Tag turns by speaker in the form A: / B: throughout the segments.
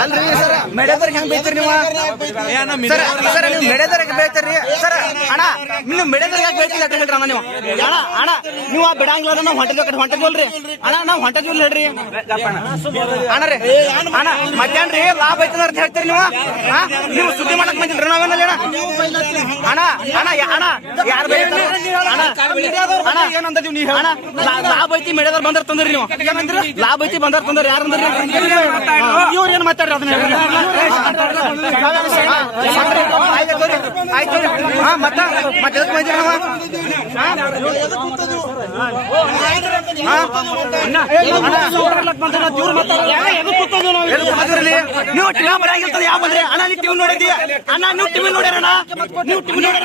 A: ಅಲ್ರಿ ಸರ್. ಮೆಡೆದರ್ಗೆ ಹೆಂಗ್ ಬೈತೀರಿ ನೀವು? ಸರ್ ಸರ್ ನೀವು ಮೆಡೆದರ್ಗೆ ಬೈತೀರಿ. ಸರ್ ಅಣ್ಣ ನೀವು ಮೆಡೆದರ್ಗೆ ಯಾಕೆ ಬೈತೀರಿ ಅಂತ ಹೇಳ್ರಿ ಅಣ್ಣ ನೀವು? ಅಣ್ಣ ಅಣ್ಣ ನೀವು ಆ ಬಿಡಂಗಿಲ್ಲ ನಾವು ಹೊಂಟದ ಕಡೆ ಹೊಂಟದಿಲ್ರಿ ಅಣ್ಣ ನಾವು ಹೊಂಟದಿಲ್ಲ ಹೇಳ್ರಿ. ಅಣ್ಣ ರೀ ಅಣ್ಣ ಮತ್ತೇನ್ರಿ ಲಾಭ ಐತದ ಅಂತ ಹೇಳ್ತೀರಿ ನೀವು? ನೀವು ಸುದ್ದಿ ಮಾಡಕ್ ಬಂದಿಲ್ರಿ ನಾವೇನಲ್ಲ ಅಣ್ಣ ಅಣ್ಣ ಯಾ- ಅಣ್ಣ ಯಾರು ಬೈತಾರೆ ಅಣ್ಣ ಅಣ್ಣ ಏನಂತೀವಿ ನೀವು? ಅಣ್ಣ ಲಾಭ ಐತಿ ಮೆಡದರ್ ಬಂದ್ರ ತಂದ್ರಿ ನೀವು. ಲಾಭ ಐತಿ ಬಂದರ್ ತಂದ್ರಿ. ಯಾರು ಅಂದ್ರಿ? ಇವ್ರು ಏನ್ ಮಾತಾಡ್ರಿ ಅದನ್ನ ಮತ್ತ ಮತ್ತೆ ಎದಕ್? ಹಾ? ಅಣ್ಣ, ಬಂದ್ರು, ಇವ್ರು ಮಾತಾಡಲ್ಲ. ನಾವು? ಇಲ್ಲಿ? ನೀವು ಟಿವಿ ಬರಾಗಿರ್ತದೆ ಯಾವ ಬಂದ್ರೆ ಅಣ್ಣ ನೀವು ಟಿವಿ ನೋಡಿದಿ ಅಣ್ಣ ನೀವು ಟಿವಿ ನೀವು ಟಿವಿ ನೋಡ್ಯಾರ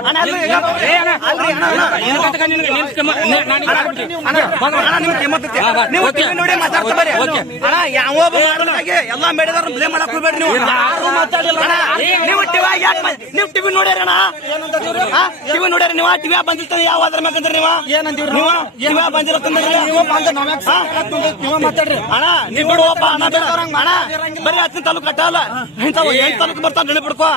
A: ಅಣ್ಣ ಅಲ್ರಿ ಈಗ- ಅಲ್ರಿ ಅಣ್ಣ, ಅಣ್ಣ. ಅಣ್ಣ, ಅಣ್ಣ, ನಿಮ್ಗೆ ಕಿಮ್ಮತ್ ಐತಿ. ನೀವು ಟಿವಿ ನೋಡಿ ಮಾತಾಡ್ತಾ ಬರ್ರಿ ಅಣ್ಣ ಯಾವ ಒಬ್ಬ ಮಾಡೋದಾಗೆ ಎಲ್ಲಾ ಬ್ಲೇಮ್ ಮಾಡಕ್ ಹೋಗ್ಬೇಡ್ರಿ ನೀವು ಯಾರು ಮಾತಾಡಿಲ್ಲ ಅಣ್ಣ ನೀವು ನೀವು ಟಿವಿ ನೋಡ್ಯಾರಣ ಟಿವಿ ನೋಡ್ಯಾರ ನೀವು ಟಿವಿ ಬಂದಿರ್ತಾನೆ ಯಾವ ಅದ್ರ ಮ್ಯಾಗಂದ್ರೆ ನೀವು ಏನಂತೀವ್ರಿ ನೀವು ಟಿವಿ ಬಂದಿರತ್ತಂದ್ರೆ ನೀವು ಬಂದ ನೀವು ಮಾತಾಡ್ರಿ ಅಣ್ಣ ನೀವು ಬಿಡು ಅಣ್ಣ ಬೇಡ ಅಣ್ಣ ಬರೀ ಹತ್ತಿನ ತಾಲೂಕು ಕಟ್ಟಲ್ಲ ಇಂಥವು ಎಂಟು ತಾಲೂಕು ಬರ್ತಾವ ನೆನಪಿಡ್ಕೋ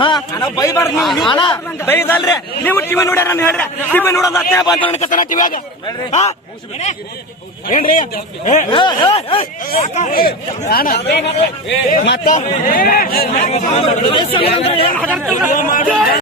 A: ಹಾ ಬೈಬಾರ್ದು ನೀವು ಅಣ್ಣ ಬೈದಲ್ರಿ ನೀವು ಟಿವಿ ನೋಡ್ಯಾರ ನಾನು ಹೇಳ್ರಿ ಟಿವಿ ನೋಡೋದು ಅತ್ತೆ ಬಂದ ಅನ್ಕತ್ತಾನ ಟಿವಿಯಾಗ ಏನ್ರಿ. ಅಣ್ಣ ಮತ್ತ ಹೋರಾಟ